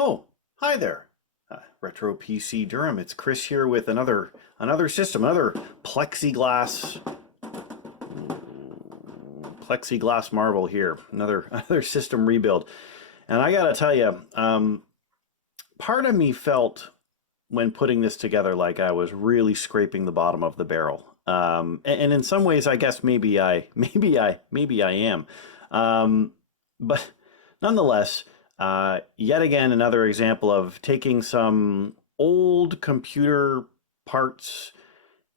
Oh, hi there, Retro PC Durham. It's Chris here with another system, another plexiglass plexiglass marble here, another another system rebuild. And I gotta tell you, part of me felt when putting this together like I was really scraping the bottom of the barrel. And in some ways, I guess maybe I am. Um, but nonetheless, yet again, another example of taking some old computer parts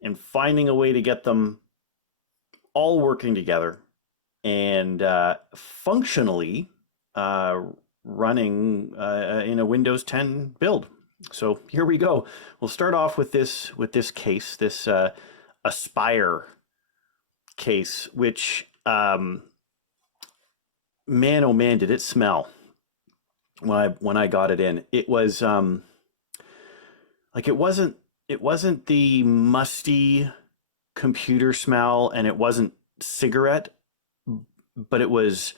and finding a way to get them all working together and functionally uh, running in a Windows 10 build. So here we go. We'll start off with this case, this Aspire case, which man oh man did it smell when I got it in. It was like it wasn't the musty computer smell, and it wasn't cigarette, but it was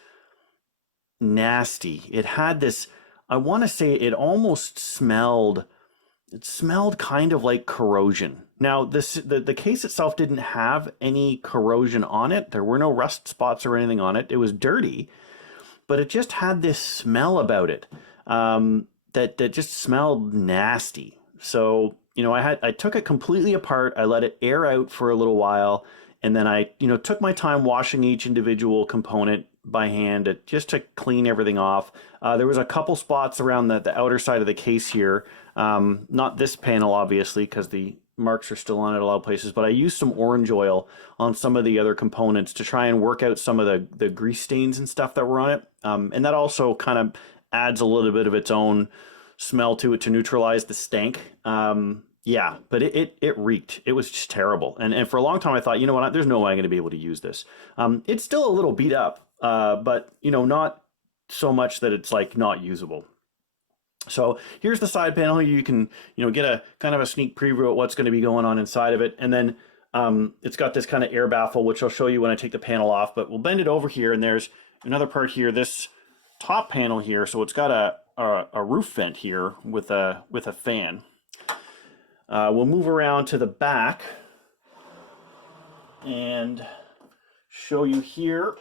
nasty. It had this, I want to say it smelled kind of like corrosion. Now, the case itself didn't have any corrosion on it. There were no rust spots or anything on it. It was dirty, but it just had this smell about it that just smelled nasty. So, I took it completely apart. I let it air out for a little while, and then I took my time washing each individual component by hand just to clean everything off. There was a couple spots around the outer side of the case here. Not this panel, obviously, because the marks are still on it a lot of places, but I used some orange oil on some of the other components to try and work out some of the grease stains and stuff that were on it. And that also kind of adds a little bit of its own smell to it to neutralize the stank. Yeah, but it reeked. It was just terrible. And for a long time I thought, you know what, there's no way I'm going to be able to use this. It's still a little beat up, but not so much that it's like not usable. So here's the side panel. You can get a kind of a sneak preview of what's going to be going on inside of it. And then it's got this kind of air baffle, which I'll show you when I take the panel off. But we'll bend it over here, and there's another part here, this top panel here. So it's got a roof vent here with a fan. We'll move around to the back and show you here.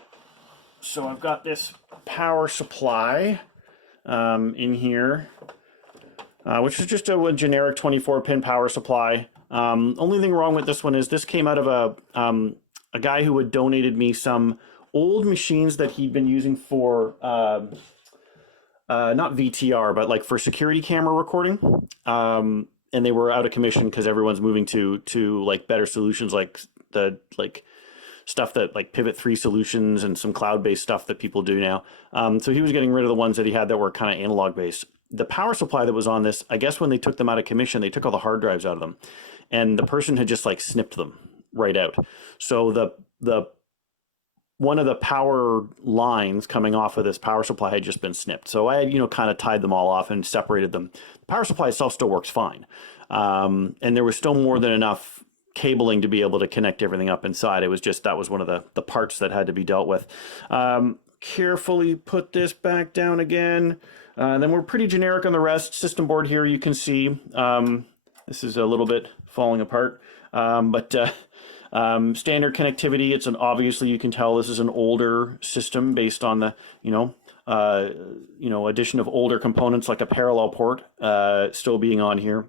So I've got this power supply in here, which is just a generic 24-pin power supply. Only thing wrong with this one is this came out of a guy who had donated me some old machines that he'd been using for not VTR, but like for security camera recording. And they were out of commission because everyone's moving to like better solutions, like stuff that like Pivot 3 solutions and some cloud-based stuff that people do now. So he was getting rid of the ones that he had that were kind of analog-based. The power supply that was on this, I guess when they took them out of commission, they took all the hard drives out of them, and the person had just like snipped them right out. So the one of the power lines coming off of this power supply had just been snipped. So I had, kind of tied them all off and separated them. The power supply itself still works fine. And there was still more than enough cabling to be able to connect everything up inside. It was just, that was one of the parts that had to be dealt with. Carefully put this back down again. And then we're pretty generic on the rest. System board here, you can see, this is a little bit falling apart. Standard connectivity, obviously you can tell this is an older system based on the, addition of older components like a parallel port still being on here.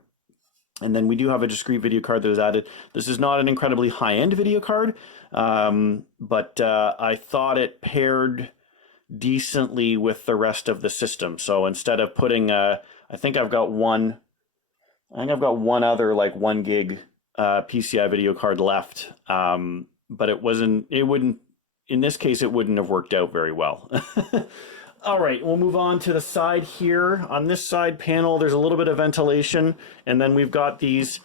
And then we do have a discrete video card that was added. This is not an incredibly high-end video card, but I thought it paired decently with the rest of the system. So instead of putting, I think I've got one other like 1 gig PCI video card left, but in this case, it wouldn't have worked out very well. All right, we'll move on to the side here. On this side panel, there's a little bit of ventilation, and then we've got these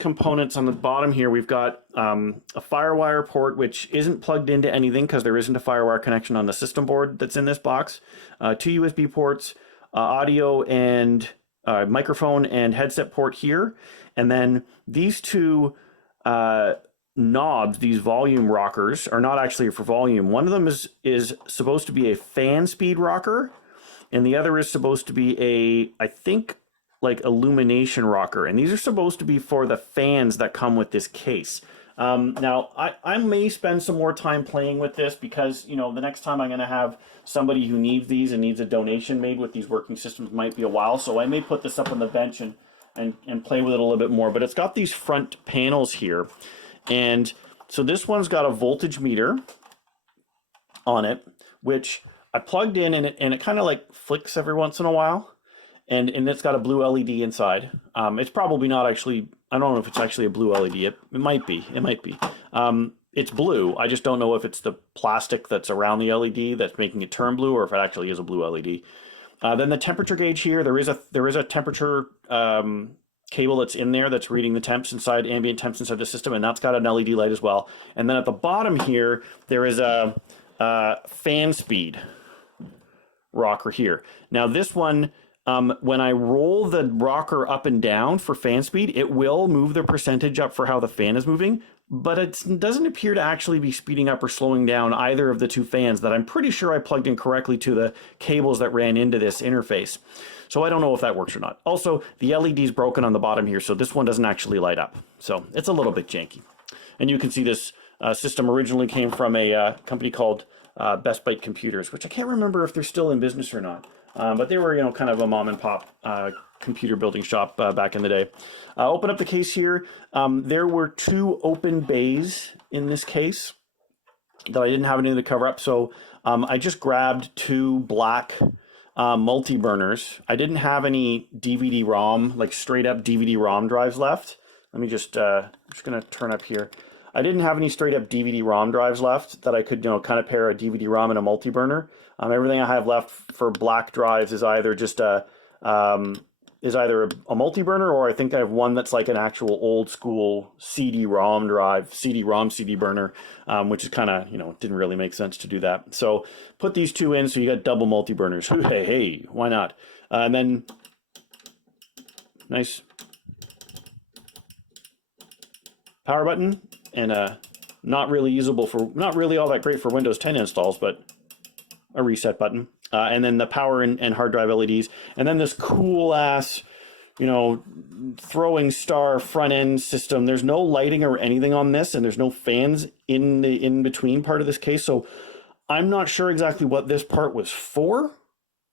components on the bottom here. We've got a FireWire port, which isn't plugged into anything because there isn't a FireWire connection on the system board that's in this box. 2 USB ports, audio and microphone and headset port here, and then these two knobs, these volume rockers, are not actually for volume. One of them is supposed to be a fan speed rocker, and the other is supposed to be I think, like illumination rocker. And these are supposed to be for the fans that come with this case. Now, I may spend some more time playing with this because, you know, the next time I'm going to have somebody who needs these and needs a donation made with these working systems might be a while. So I may put this up on the bench and play with it a little bit more. But it's got these front panels here. And so this one's got a voltage meter on it, which I plugged in, and it kind of like flicks every once in a while. And it's got a blue LED inside. It's probably not actually, I don't know if it's actually a blue LED. It might be. It might be. It's blue. I just don't know if it's the plastic that's around the LED that's making it turn blue, or if it actually is a blue LED. Then the temperature gauge here, there is a temperature cable that's in there that's reading the temps inside, ambient temps inside the system, and that's got an LED light as well. And then at the bottom here, there is a fan speed rocker here. Now this one, when I roll the rocker up and down for fan speed, it will move the percentage up for how the fan is moving, but it doesn't appear to actually be speeding up or slowing down either of the two fans that I'm pretty sure I plugged in correctly to the cables that ran into this interface. So I don't know if that works or not. Also, the LED is broken on the bottom here, so this one doesn't actually light up. So it's a little bit janky. And you can see this system originally came from a company called Best Byte Computers, which I can't remember if they're still in business or not. But they were, you know, kind of a mom and pop computer building shop back in the day. Open up the case here. There were two open bays in this case that I didn't have anything to cover up. So I just grabbed two black multi-burners. I didn't have any DVD-ROM, like straight up DVD-ROM drives left. Let me just, I'm just going to turn up here. I didn't have any straight up DVD-ROM drives left that I could, you know, kind of pair a DVD-ROM and a multi-burner. Everything I have left for black drives is either just a multi-burner, or I think I have one that's like an actual old school CD-ROM drive, CD-ROM CD burner, which is kind of, you know, didn't really make sense to do that. So put these two in, so you got double multi-burners. Hey, why not? And then nice power button, and not really all that great for Windows 10 installs, but a reset button, and then the power and hard drive LEDs, and then this cool ass, you know, throwing star front end system. There's no lighting or anything on this, and there's no fans in the in between part of this case, so I'm not sure exactly what this part was for.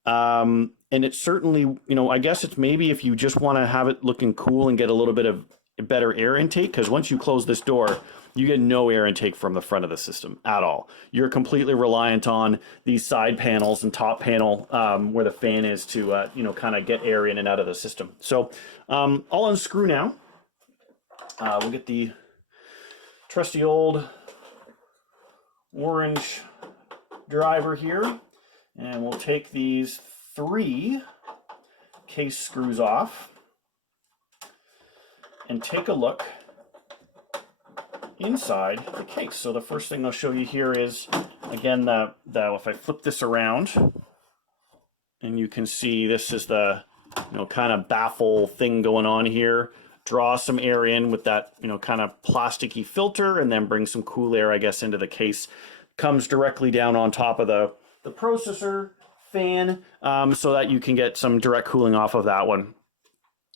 And it's certainly, you know, I guess it's maybe if you just want to have it looking cool and get a little bit of better air intake, because once you close this door, you get no air intake from the front of the system at all. You're completely reliant on these side panels and top panel where the fan is to, you know, kind of get air in and out of the system. So I'll unscrew now. We'll get the trusty old orange driver here, and we'll take these 3 case screws off and take a look inside the case. So the first thing I'll show you here is, again, if I flip this around, and you can see this is the, you know, kind of baffle thing going on here. Draw some air in with that, you know, kind of plasticky filter, and then bring some cool air, I guess, into the case. Comes directly down on top of the processor fan, so that you can get some direct cooling off of that one.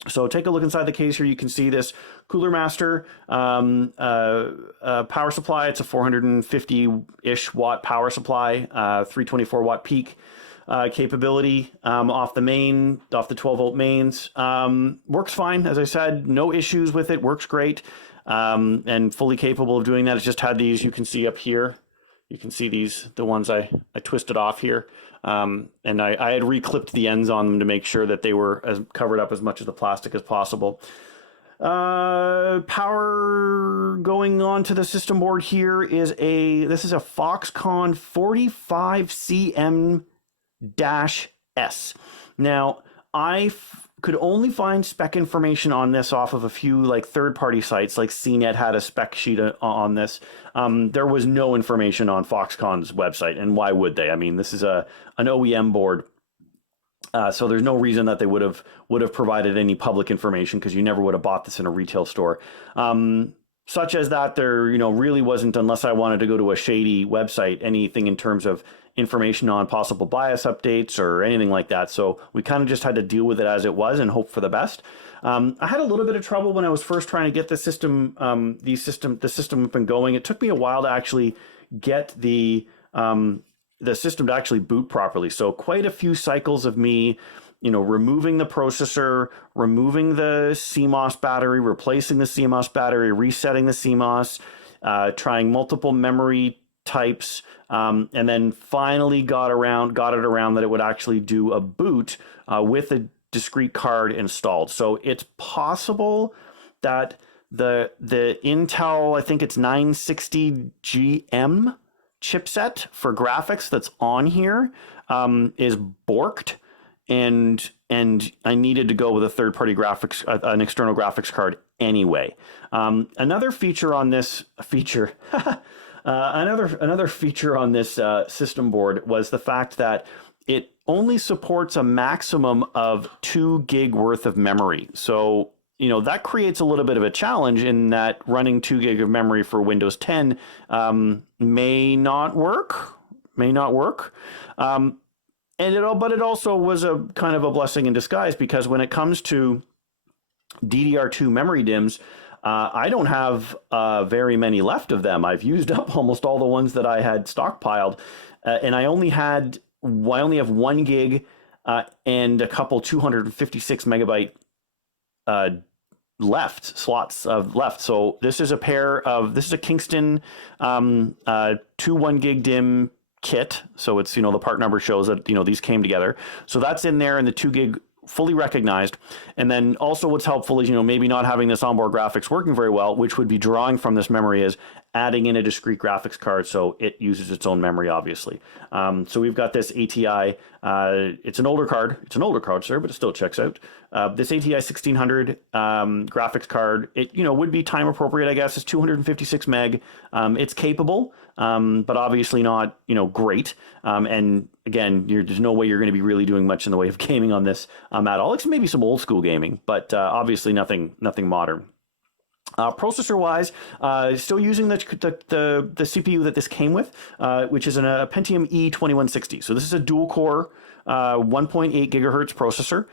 So take a look inside the case here. You can see this Cooler Master power supply. It's a 450-ish watt power supply, 324 watt peak capability off the 12 volt mains. Works fine, as I said, no issues with it. Works great, and fully capable of doing that. It's just had these, you can see up here. You can see these, the ones I twisted off here. And I had reclipped the ends on them to make sure that they were covered up as much of the plastic as possible. Power going on to the system board here is this is a Foxconn 45CM-S. Now, I could only find spec information on this off of a few like third-party sites, like CNET had a spec sheet on this. There was no information on Foxconn's website, and why would they? I mean, this is an OEM board, so there's no reason that they would have provided any public information, because you never would have bought this in a retail store. such as that there, really wasn't, unless I wanted to go to a shady website, anything in terms of information on possible BIOS updates or anything like that. So we kind of just had to deal with it as it was and hope for the best. I had a little bit of trouble when I was first trying to get the system, the system up and going. It took me a while to actually get the system to actually boot properly. So quite a few cycles of me, removing the processor, removing the CMOS battery, replacing the CMOS battery, resetting the CMOS, trying multiple memory types, and then finally got it around that it would actually do a boot with a discrete card installed. So it's possible that the Intel, I think it's 960GM chipset for graphics that's on here is borked, and I needed to go with a third-party graphics, an external graphics card anyway. Another feature on this another feature on this system board was the fact that it only supports a maximum of 2 gig worth of memory. So that creates a little bit of a challenge in that running 2 gig of memory for Windows 10 may not work. But it also was a kind of a blessing in disguise, because when it comes to DDR2 memory DIMMs, I don't have very many left of them. I've used up almost all the ones that I had stockpiled, and I only have 1 gig and a couple 256 megabyte slots left. So this is a Kingston 2 1 gig DIMM kit. So it's, the part number shows that, these came together. So that's in there, and the 2 gig fully recognized. And then also what's helpful is, maybe not having this onboard graphics working very well, which would be drawing from this memory, is adding in a discrete graphics card so it uses its own memory, obviously. So we've got this ATI. It's an older card, sir, but it still checks out. This ATI 1600 graphics card, it would be time appropriate, I guess. It's 256 meg. It's capable, but obviously not great. And again, there's no way you're going to be really doing much in the way of gaming on this at all. It's maybe some old school gaming, but obviously nothing modern. Processor wise, still using the CPU that this came with, which is a Pentium E2160. So this is a dual core 1.8 gigahertz processor,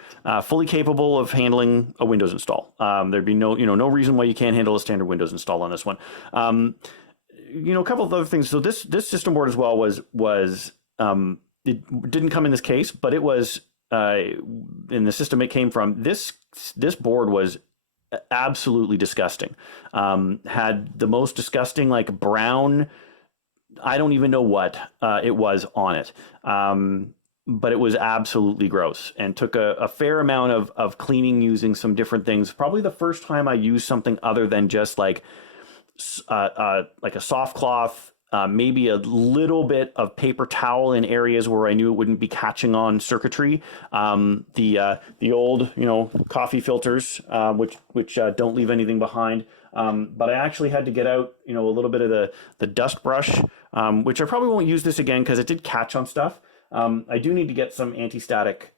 fully capable of handling a Windows install. There'd be no reason why you can't handle a standard Windows install on this one. A couple of other things. So this system board as well was it didn't come in this case, but it was in the system it came from. This board was absolutely disgusting. Had the most disgusting, like, brown, I don't even know what it was on it, but it was absolutely gross, and took a fair amount of cleaning using some different things. Probably the first time I used something other than just like a soft cloth, maybe a little bit of paper towel in areas where I knew it wouldn't be catching on circuitry. The old, coffee filters, which don't leave anything behind. But I actually had to get out, a little bit of the dust brush, which I probably won't use this again because it did catch on stuff. I do need to get some anti-static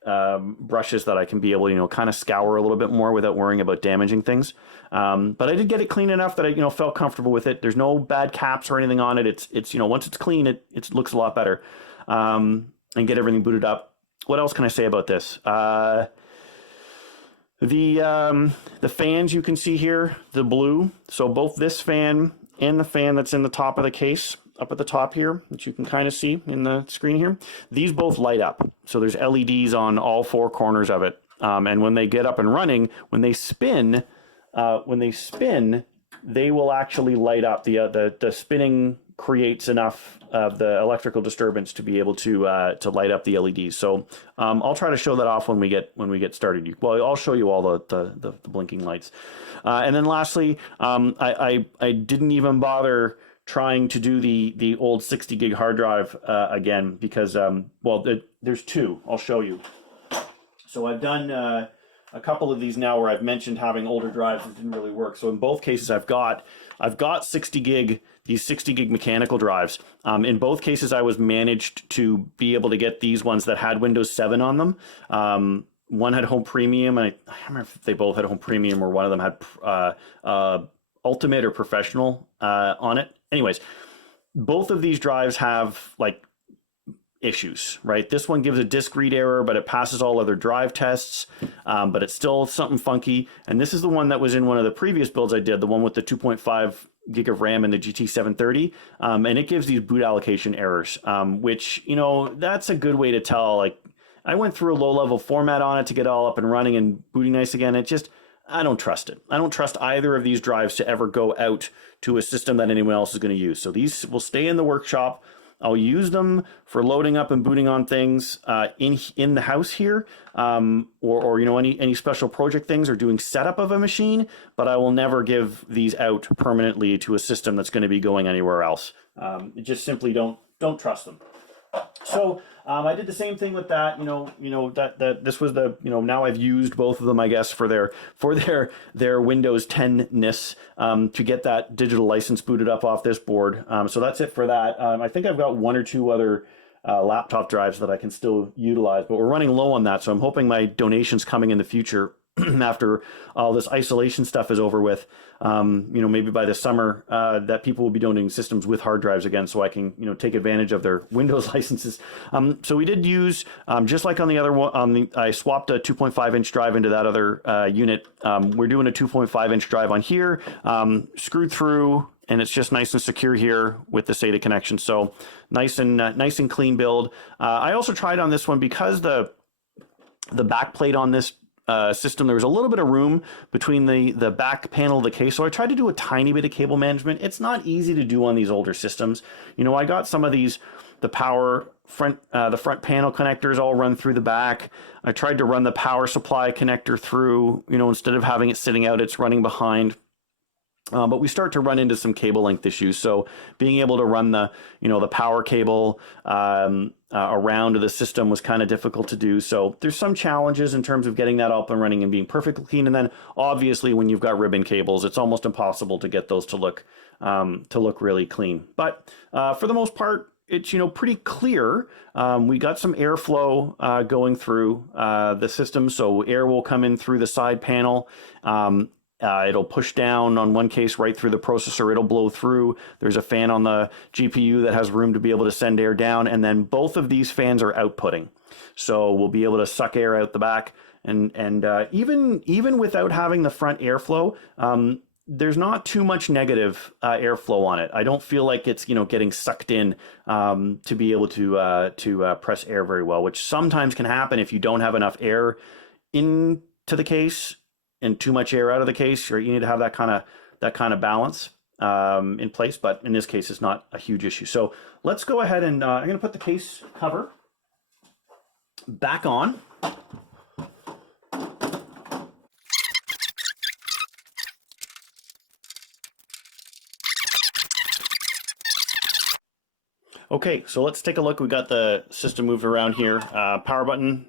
brushes that I can be able to, kind of scour a little bit more without worrying about damaging things. But I did get it clean enough that I, felt comfortable with it. There's no bad caps or anything on it. It's once it's clean, it looks a lot better. And get everything booted up. What else can I say about this? The fans you can see here, the blue. So both this fan and the fan that's in the top of the case, up at the top here, which you can kind of see in the screen here, these both light up. So there's LEDs on all 4 corners of it. And when they get up and running, when they spin, they will actually light up. The spinning creates enough of the electrical disturbance to be able to light up the LEDs. So I'll try to show that off when we get started. Well, I'll show you all the blinking lights. And then lastly, I didn't even bother trying to do the old 60 gig hard drive again, because there's 2. I'll show you. So I've done a couple of these now where I've mentioned having older drives that didn't really work. So in both cases, I've got 60 gig, these 60 gig mechanical drives. In both cases, I was managed to be able to get these ones that had Windows 7 on them. One had Home Premium, and I can't remember if they both had Home Premium or one of them had Ultimate or Professional on it. Anyways, both of these drives have like issues, right? This one gives a disk read error, but it passes all other drive tests, but it's still something funky. And this is the one that was in one of the previous builds I did, the one with the 2.5 gig of RAM and the GT730, and it gives these boot allocation errors, which, you know, that's a good way to tell. Like, I went through a low-level format on it to get it all up and running and booting nice again. It just, I don't trust it. I don't trust either of these drives to ever go out to a system that anyone else is going to use. So these will stay in the workshop. I'll use them for loading up and booting on things in the house here, or you know, any special project things or doing setup of a machine. But I will never give these out permanently to a system that's going to be going anywhere else. Just simply don't trust them. So I did the same thing with that. That this was the, now I've used both of them, I guess, for their Windows 10-ness to get that digital license booted up off this board. So that's it for that. I think I've got one or two other laptop drives that I can still utilize, but we're running low on that. So I'm hoping my donations coming in the future after all this isolation stuff is over with, maybe by the summer, that people will be donating systems with hard drives again, so I can, take advantage of their Windows licenses. So we did use, just like on the other one, I swapped a 2.5-inch drive into that other unit. We're doing a 2.5-inch drive on here, screwed through, and it's just nice and secure here with the SATA connection. So nice and clean build. I also tried on this one, because the back plate on this system, there was a little bit of room between the back panel of the case, so I tried to do a tiny bit of cable management. It's not easy to do on these older systems. I got some of these, the front panel connectors all run through the back. I tried to run the power supply connector through, instead of having it sitting out, it's running behind. But we start to run into some cable length issues. So being able to run the power cable around the system was kind of difficult to do. So there's some challenges in terms of getting that up and running and being perfectly clean. And then obviously when you've got ribbon cables, it's almost impossible to get those to look really clean. But for the most part, it's pretty clear. We got some airflow going through the system, so air will come in through the side panel. It'll push down on one case right through the processor. It'll blow through. There's a fan on the GPU that has room to be able to send air down. And then both of these fans are outputting. So we'll be able to suck air out the back. And even without having the front airflow, there's not too much negative airflow on it. I don't feel like it's getting sucked in to be able to press air very well, which sometimes can happen if you don't have enough air into the case and too much air out of the case. You need to have that kind of balance in place. But in this case, it's not a huge issue. So let's go ahead and I'm going to put the case cover back on. Okay, so let's take a look. We got the system moved around here. Power button.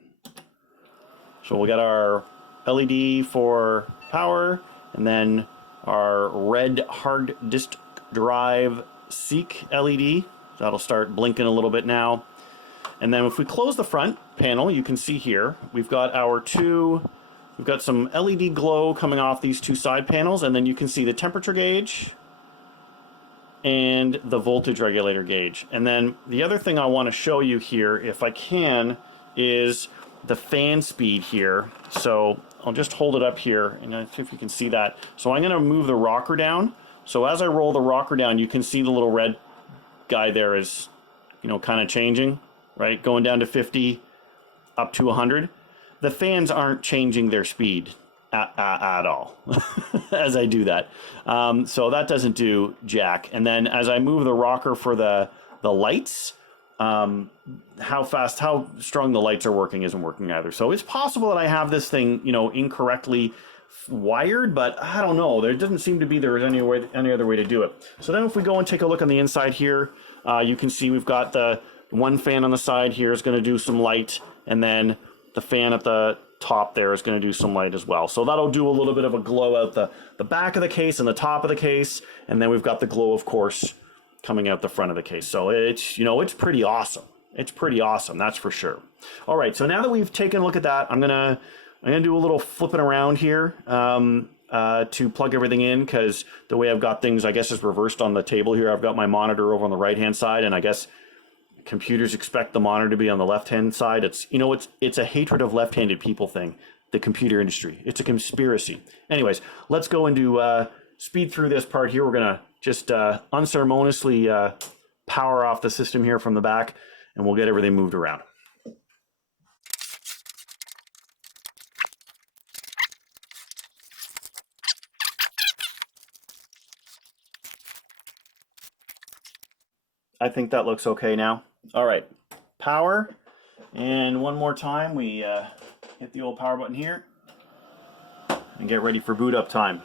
So we got our LED for power, and then our red hard disk drive Seek LED. That'll start blinking a little bit now. And then if we close the front panel, you can see here, we've got some LED glow coming off these two side panels, and then you can see the temperature gauge and the voltage regulator gauge. And then the other thing I want to show you here, if I can, is the fan speed here. So I'll just hold it up here and see if you can see that. So I'm going to move the rocker down. So as I roll the rocker down, you can see the little red guy there is, kind of changing, right? Going down to 50, up to 100. The fans aren't changing their speed at all as I do that. So that doesn't do jack. And then as I move the rocker for the lights, how strong the lights are working isn't working either. So it's possible that I have this thing, incorrectly wired, but I don't know. There doesn't seem to be any other way to do it. So then if we go and take a look on the inside here, you can see we've got the one fan on the side here is going to do some light, and then the fan at the top there is going to do some light as well. So that'll do a little bit of a glow out the back of the case and the top of the case, and then we've got the glow, of course, coming out the front of the case. So it's, it's pretty awesome. It's pretty awesome, that's for sure. All right, so now that we've taken a look at that, I'm gonna do a little flipping around here. to plug everything in, because the way I've got things, I guess, is reversed on the table here. I've got my monitor over on the right-hand side, and I guess computers expect the monitor to be on the left-hand side. It's a hatred of left-handed people thing, the computer industry. It's a conspiracy. Anyways, let's go into speed through this part here. We're going to just unceremoniously power off the system here from the back, and we'll get everything moved around. I think that looks okay now. All right, power, and one more time we hit the old power button here and get ready for boot up time.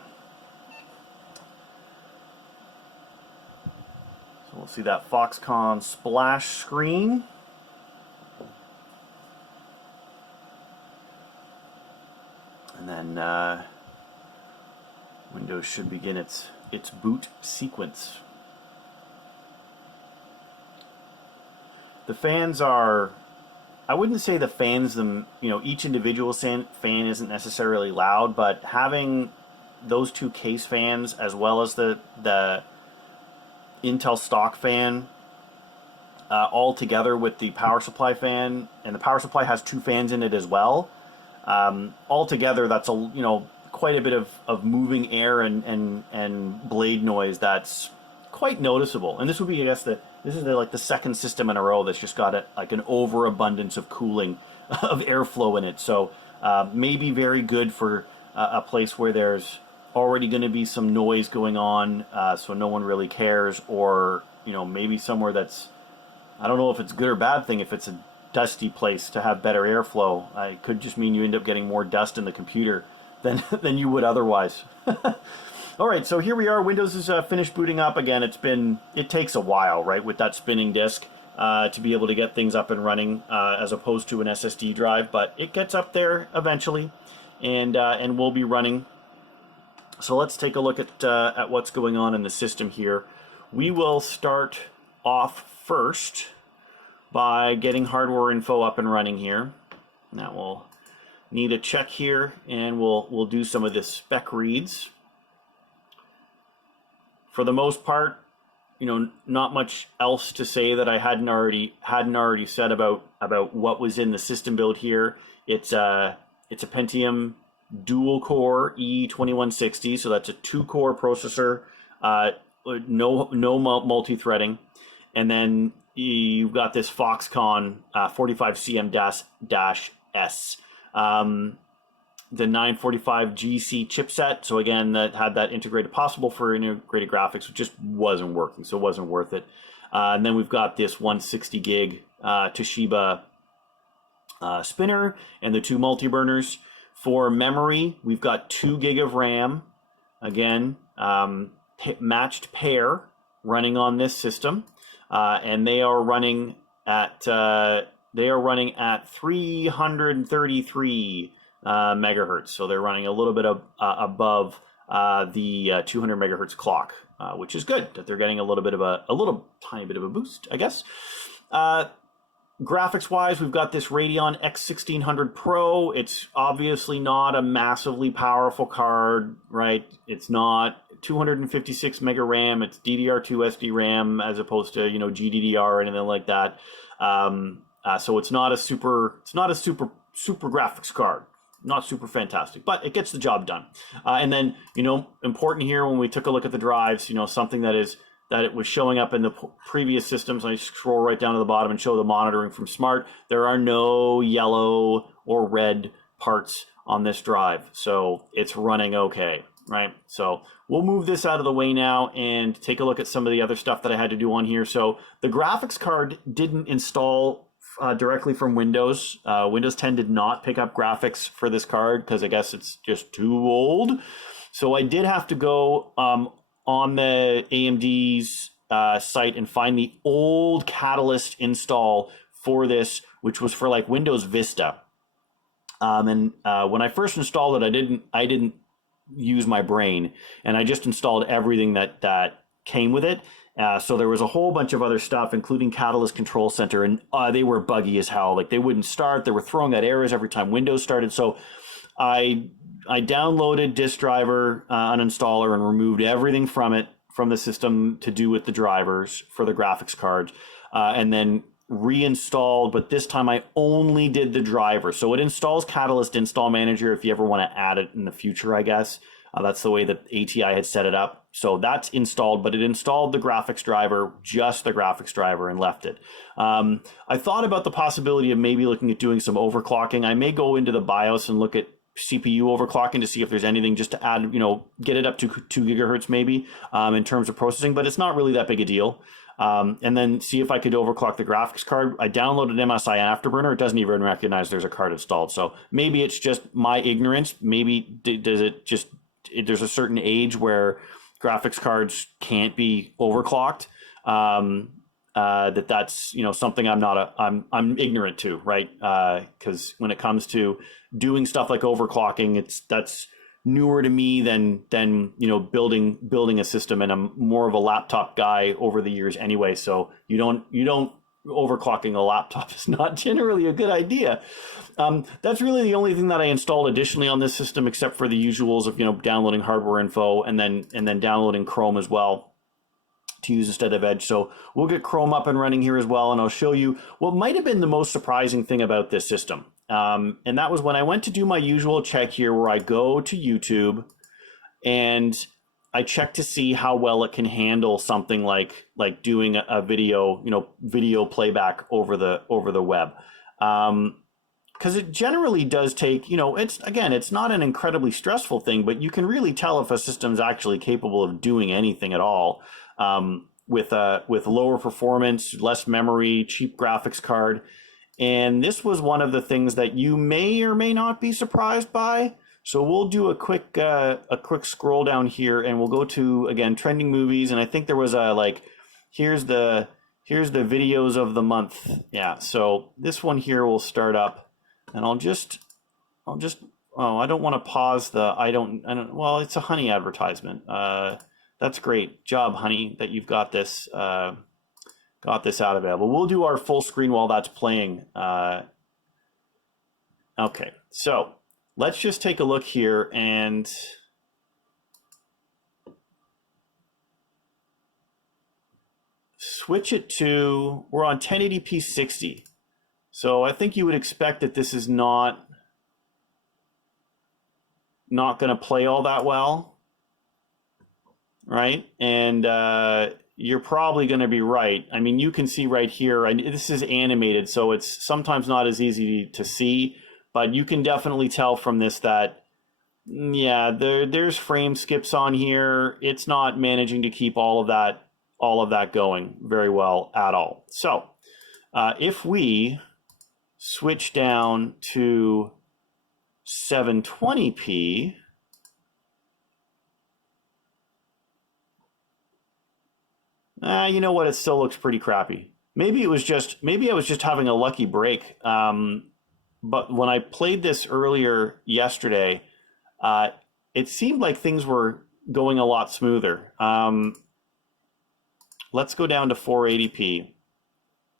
So we'll see that Foxconn splash screen. And then Windows should begin its boot sequence. The fans are, I wouldn't say the fans, each individual fan isn't necessarily loud, but having those two case fans as well as the Intel stock fan all together with the power supply fan, and the power supply has two fans in it as well. All together, that's quite a bit of moving air and blade noise that's quite noticeable. And this would be, I guess, this is like the second system in a row that's just got an overabundance of cooling, of airflow in it. So maybe very good for a place where there's already going to be some noise going on, so no one really cares, or maybe somewhere that's, I don't know if it's a good or bad thing. If it's a dusty place, to have better airflow, it could just mean you end up getting more dust in the computer than you would otherwise. All right, so here we are. Windows is finished booting up. Again, it takes a while, right, with that spinning disk to be able to get things up and running, as opposed to an SSD drive, but it gets up there eventually, and we'll be running. So let's take a look at what's going on in the system here. We will start off first by getting hardware info up and running here. Now we'll need a check here, and we'll do some of the spec reads. For the most part, not much else to say that I hadn't already said about what was in the system build here. It's a Pentium dual core E2160, so that's a 2-core processor, no multi-threading, and then you've got this Foxconn 45CM-S. The 945 GC chipset, so again, that had that integrated possible for integrated graphics, which just wasn't working, so it wasn't worth it. And then we've got this 160 gig Toshiba spinner and the two multi-burners. For memory, we've got 2 gig of RAM, again, matched pair running on this system, and they are running at 333 megahertz, so they're running a little bit above the 200 megahertz clock, which is good that they're getting a little tiny bit of a boost, I guess. Graphics wise, we've got this Radeon X1600 Pro. It's obviously not a massively powerful card, right? It's not 256 mega RAM. It's DDR2 SD RAM as opposed to GDDR or anything like that. So it's not a super graphics card. Not super fantastic, but it gets the job done. And then, important here when we took a look at the drives, something that it was showing up in the previous systems. I scroll right down to the bottom and show the monitoring from Smart. There are no yellow or red parts on this drive, so it's running okay, right? So we'll move this out of the way now and take a look at some of the other stuff that I had to do on here. So the graphics card didn't install directly from Windows. Windows 10 did not pick up graphics for this card because I guess it's just too old. So I did have to go on the AMD's site and find the old Catalyst install for this, which was for like Windows Vista. And when I first installed it, I didn't use my brain, and I just installed everything that came with it. So there was a whole bunch of other stuff, including Catalyst Control Center, and they were buggy as hell. Like, they wouldn't start. They were throwing out errors every time Windows started. So I I downloaded disk driver uninstaller and removed everything from it, from the system to do with the drivers for the graphics cards, and then reinstalled, but this time I only did the driver. So it installs Catalyst Install Manager if you ever want to add it in the future, I guess. That's the way that ATI had set it up. So that's installed, but it installed the graphics driver, just the graphics driver, and left it. I thought about the possibility of maybe looking at doing some overclocking. I may go into the BIOS and look at CPU overclocking to see if there's anything just to add, get it up to 2 gigahertz maybe in terms of processing, but it's not really that big a deal. And then see if I could overclock the graphics card. I downloaded MSI Afterburner. It doesn't even recognize there's a card installed. So maybe it's just my ignorance. Maybe there's a certain age where graphics cards can't be overclocked. That's something I'm ignorant to, right? Because when it comes to doing stuff like overclocking, that's newer to me than building a system, and I'm more of a laptop guy over the years anyway. So you don't overclocking a laptop is not generally a good idea. That's really the only thing that I installed additionally on this system, except for the usuals of downloading hardware info and then downloading Chrome as well to use instead of Edge. So we'll get Chrome up and running here as well, and I'll show you what might have been the most surprising thing about this system. And that was when I went to do my usual check here, where I go to YouTube and I check to see how well it can handle something like doing a video, video playback over the web. Because it generally does take, it's not an incredibly stressful thing, but you can really tell if a system's actually capable of doing anything at all. With lower performance, less memory, cheap graphics card. And this was one of the things that you may or may not be surprised by. So we'll do a quick scroll down here, and we'll go to, again, trending movies. And I think there was here's the videos of the month. Yeah. So this one here will start up, and I'll just, I don't want to pause well, it's a Honey advertisement. That's great job, Honey, that you've got this out available. We'll do our full screen while that's playing. Okay, so let's just take a look here and switch it to, we're on 1080p 60. So I think you would expect that this is not going to play all that well. Right, and you're probably going to be right. I mean, you can see right here, this is animated, so it's sometimes not as easy to see, but you can definitely tell from this that, yeah, there's frame skips on here. It's not managing to keep all of that going very well at all. So if we switch down to 720p, you know what? It still looks pretty crappy. Maybe I was just having a lucky break. But when I played this earlier yesterday, it seemed like things were going a lot smoother. Let's go down to 480p,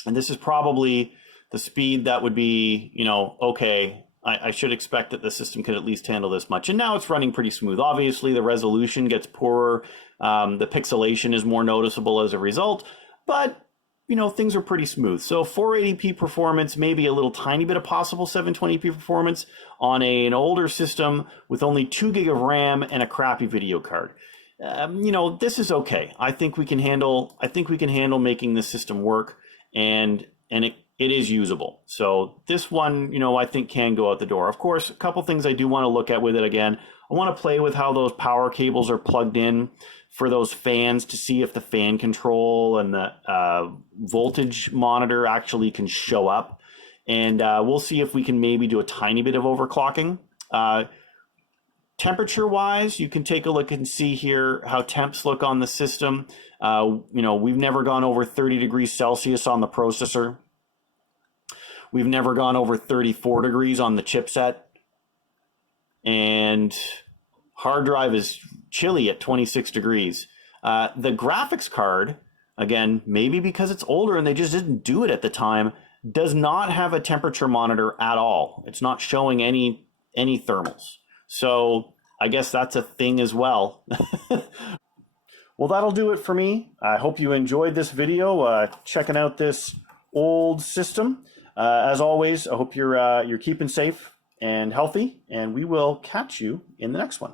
and this is probably the speed that would be, okay. I should expect that the system could at least handle this much. And now it's running pretty smooth. Obviously, the resolution gets poorer. The pixelation is more noticeable as a result. But, things are pretty smooth. So 480p performance, maybe a little tiny bit of possible 720p performance on an older system with only 2 gig of RAM and a crappy video card. This is okay. I think we can handle making this system work, and it is usable. So this one, I think can go out the door. Of course, a couple things I do want to look at with it again. I want to play with how those power cables are plugged in for those fans to see if the fan control and the voltage monitor actually can show up. And we'll see if we can maybe do a tiny bit of overclocking. Temperature-wise, you can take a look and see here how temps look on the system. We've never gone over 30 degrees Celsius on the processor. We've never gone over 34 degrees on the chipset. And hard drive is chilly at 26 degrees. The graphics card, again, maybe because it's older and they just didn't do it at the time, does not have a temperature monitor at all. It's not showing any thermals. So I guess that's a thing as well. Well, that'll do it for me. I hope you enjoyed this video, checking out this old system. As always, I hope you're keeping safe and healthy, and we will catch you in the next one.